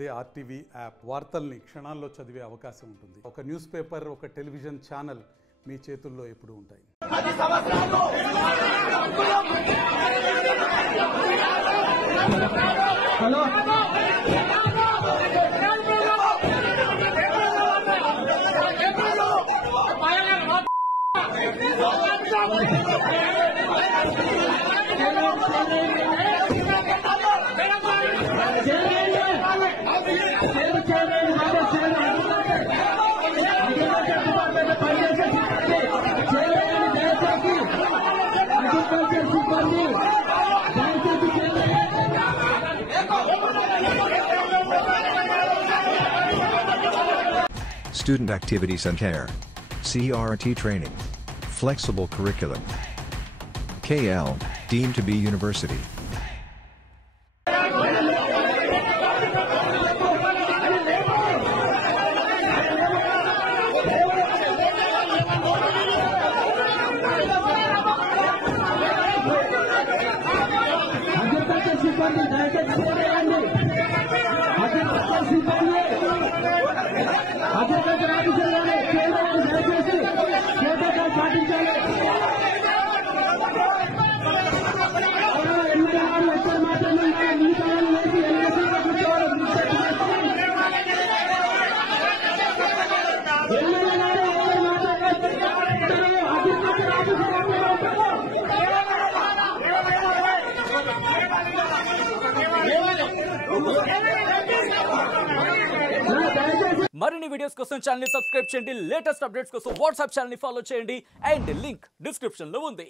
అదే RTV app వార్తల్ని క్షణాల్లో చదివే అవకాశం ఉంటుంది. ఒక న్యూస్ పేపర్, ఒక టెలివిజన్ ఛానల్ మీ చేతుల్లో ఎప్పుడూ ఉంటాయి. Student activities and care. CRT training. Flexible curriculum. KL, deemed to be university. మరిన్ని వీడియోస్ కోసం ఛానల్ ని సబ్స్క్రైబ్ చేయండి. లేటెస్ట్ అప్డేట్స్ కోసం వాట్సాప్ ఛానల్ ని ఫాలో చేయండి. అండ్ లింక్ డిస్క్రిప్షన్ లో ఉంది.